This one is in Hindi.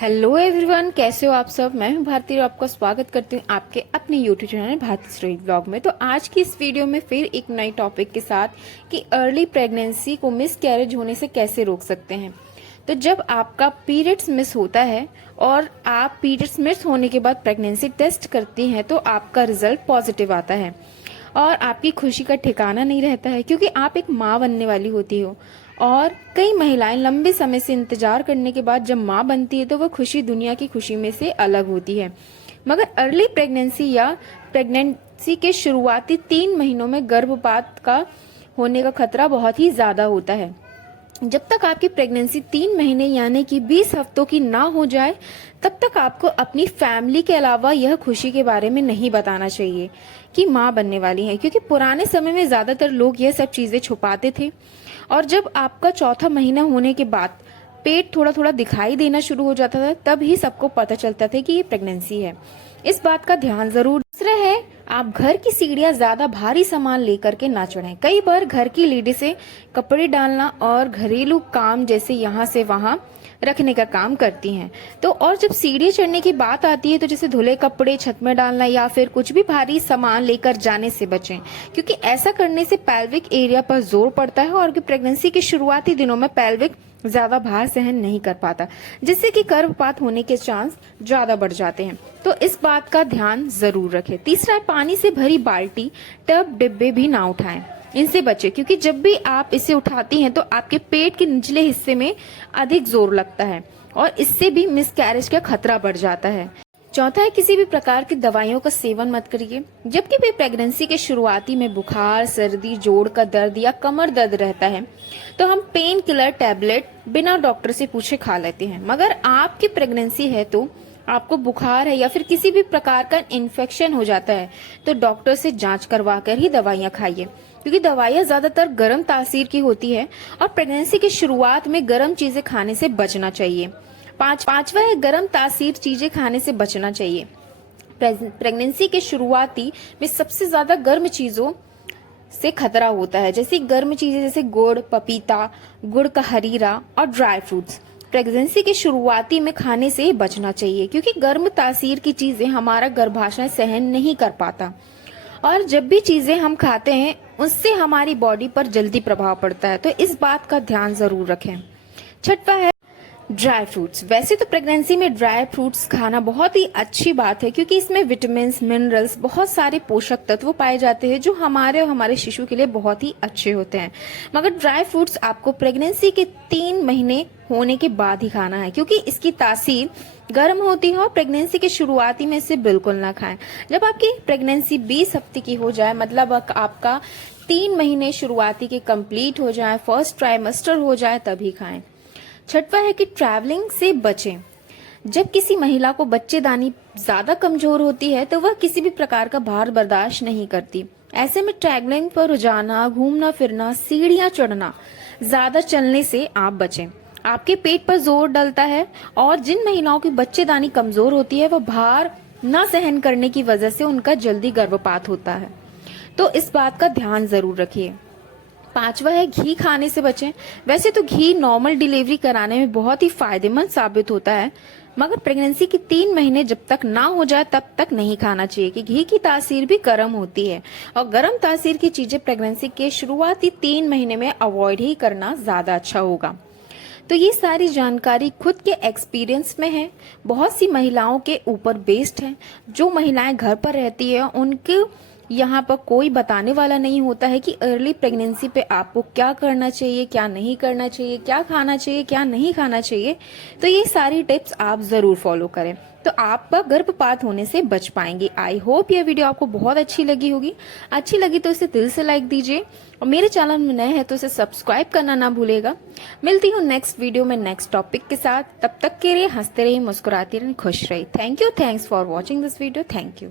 हेलो एवरीवन, कैसे हो आप सब। मैं हूं भारती और आपका स्वागत करती हूं आपके अपने YouTube channel Bharti story blog में। तो आज की इस वीडियो में फिर एक नई टॉपिक के साथ कि अर्ली प्रेगनेंसी को मिस कैरेज होने से कैसे रोक सकते हैं। तो जब आपका पीरियड्स मिस होता है और आप पीरियड्स मिस होने के बाद प्रेगनेंसी टेस्ट करती हैं तो आपका रिजल्ट पॉजिटिव आता है और आपकी खुशी का ठिकाना नहीं रहता है, क्योंकि आप एक माँ बनने वाली होती हो। और कई महिलाएं लंबे समय से इंतजार करने के बाद जब माँ बनती है तो वह खुशी दुनिया की खुशी में से अलग होती है। मगर अर्ली प्रेगनेंसी या प्रेगनेंसी के शुरुआती 3 महीनों में गर्भपात का होने का खतरा बहुत ही ज्यादा होता है। जब तक आपकी प्रेगनेंसी 3 महीने यानी कि 20 हफ्तों की ना हो जाए तब तक आपको अपनी फैमिली के अलावा यह खुशी के बारे में नहीं बताना चाहिए कि माँ बनने वाली है, क्योंकि पुराने समय में ज्यादातर लोग यह सब चीजें छुपाते थे। और जब आपका चौथा महीना होने के बाद पेट थोड़ा थोड़ा दिखाई देना शुरू हो जाता था तब ही सबको पता चलता था कि ये प्रेगनेंसी है। इस बात का ध्यान जरूर। दूसरा है, आप घर की सीढ़ियां ज्यादा भारी सामान लेकर के ना चढ़ें। कई बार घर की लेडी से कपड़े डालना और घरेलू काम जैसे यहाँ से वहां रखने का काम करती हैं। तो और जब सीढ़ी चढ़ने की बात आती है तो जैसे धुले कपड़े छत में डालना या फिर कुछ भी भारी सामान लेकर जाने से बचें, क्योंकि ऐसा करने से पेल्विक एरिया पर जोर पड़ता है और प्रेगनेंसी के शुरुआती दिनों में पेल्विक ज्यादा भार सहन नहीं कर पाता, जिससे कि गर्भपात होने के चांस ज्यादा बढ़ जाते हैं। तो इस बात का ध्यान जरूर रखें। तीसरा है, पानी से भरी बाल्टी, टब, डिब्बे भी ना उठाएं। इनसे बचें, क्योंकि जब भी आप इसे उठाती हैं तो आपके पेट के निचले हिस्से में अधिक जोर लगता है और इससे भी मिसकैरेज का खतरा बढ़ जाता है। चौथा है, किसी भी प्रकार की दवाइयों का सेवन मत करिए। जबकि भी प्रेगनेंसी के शुरुआती में बुखार, सर्दी, जोड़ का दर्द या कमर दर्द रहता है तो हम पेन किलर टैबलेट बिना डॉक्टर से पूछे खा लेते हैं। मगर आपकी प्रेगनेंसी है तो आपको बुखार है या फिर किसी भी प्रकार का इन्फेक्शन हो जाता है तो डॉक्टर से जांच करवा कर ही दवाइयां खाइए, क्योंकि दवाइयां ज्यादातर गर्म तासीर की होती है और प्रेगनेंसी की शुरुआत में गर्म चीजें खाने से बचना चाहिए। पांचवा है, गर्म तासीर चीजें खाने से बचना चाहिए। प्रेगनेंसी के शुरुआती में सबसे ज्यादा गर्म चीजों से खतरा होता है, जैसे गर्म चीजें जैसे गुड़, पपीता, गुड़ का हरीरा और ड्राई फ्रूट्स प्रेगनेंसी के शुरुआती में खाने से बचना चाहिए, क्योंकि गर्म तासीर की चीजें हमारा गर्भाशय सहन नहीं कर पाता और जब भी चीजें हम खाते हैं उससे हमारी बॉडी पर जल्दी प्रभाव पड़ता है। तो इस बात का ध्यान जरूर रखें। छठवा है, ड्राई फ्रूट्स। वैसे तो प्रेगनेंसी में ड्राई फ्रूट्स खाना बहुत ही अच्छी बात है, क्योंकि इसमें विटामिन, मिनरल्स, बहुत सारे पोषक तत्व पाए जाते हैं जो हमारे और हमारे शिशु के लिए बहुत ही अच्छे होते हैं। मगर ड्राई फ्रूट्स आपको प्रेगनेंसी के 3 महीने होने के बाद ही खाना है, क्योंकि इसकी तासीर गर्म होती है और प्रेगनेंसी के शुरुआती में इसे बिल्कुल ना खाएं। जब आपकी प्रेगनेंसी 20 हफ्ते की हो जाए, मतलब आपका 3 महीने शुरुआती के कंप्लीट हो जाए, फर्स्ट ट्राइमेस्टर हो जाए, तभी खाएं। छठवा है कि ट्रैवलिंग से बचें। जब किसी महिला को बच्चेदानी ज्यादा कमजोर होती है तो वह किसी भी प्रकार का भार बर्दाश्त नहीं करती। ऐसे में ट्रैवलिंग पर जाना, घूमना फिरना, सीढ़ियां चढ़ना, ज्यादा चलने से आप बचें। आपके पेट पर जोर डलता है और जिन महिलाओं की बच्चेदानी कमजोर होती है वह भार न सहन करने की वजह से उनका जल्दी गर्भपात होता है। तो इस बात का ध्यान जरूर रखिए। पांचवा है, घी खाने से बचें। वैसे तो घी नॉर्मल डिलीवरी कराने में बहुत ही फायदेमंद साबित होता है, मगर प्रेगनेंसी के 3 महीने जब तक ना हो जाए तब तक नहीं खाना चाहिए, कि घी की तासीर भी गर्म होती है और गर्म तासीर की चीजें प्रेगनेंसी के शुरुआती 3 महीने में अवॉइड ही करना ज्यादा अच्छा होगा। तो ये सारी जानकारी खुद के एक्सपीरियंस में है, बहुत सी महिलाओं के ऊपर बेस्ड है। जो महिलाएं घर पर रहती है उनके यहाँ पर कोई बताने वाला नहीं होता है कि अर्ली प्रेगनेंसी पे आपको क्या करना चाहिए, क्या नहीं करना चाहिए, क्या खाना चाहिए, क्या नहीं खाना चाहिए। तो ये सारी टिप्स आप जरूर फॉलो करें तो आप गर्भपात होने से बच पाएंगे। आई होप ये वीडियो आपको बहुत अच्छी लगी होगी। अच्छी लगी तो इसे दिल से लाइक दीजिए और मेरे चैनल में नए हैं तो इसे सब्सक्राइब करना ना भूलेगा। मिलती हूँ नेक्स्ट वीडियो में नेक्स्ट टॉपिक के साथ। तब तक के लिए हंसते रहिए, मुस्कुराते रहिए, खुश रहिए। Thank you, thanks for watching this video. Thank you.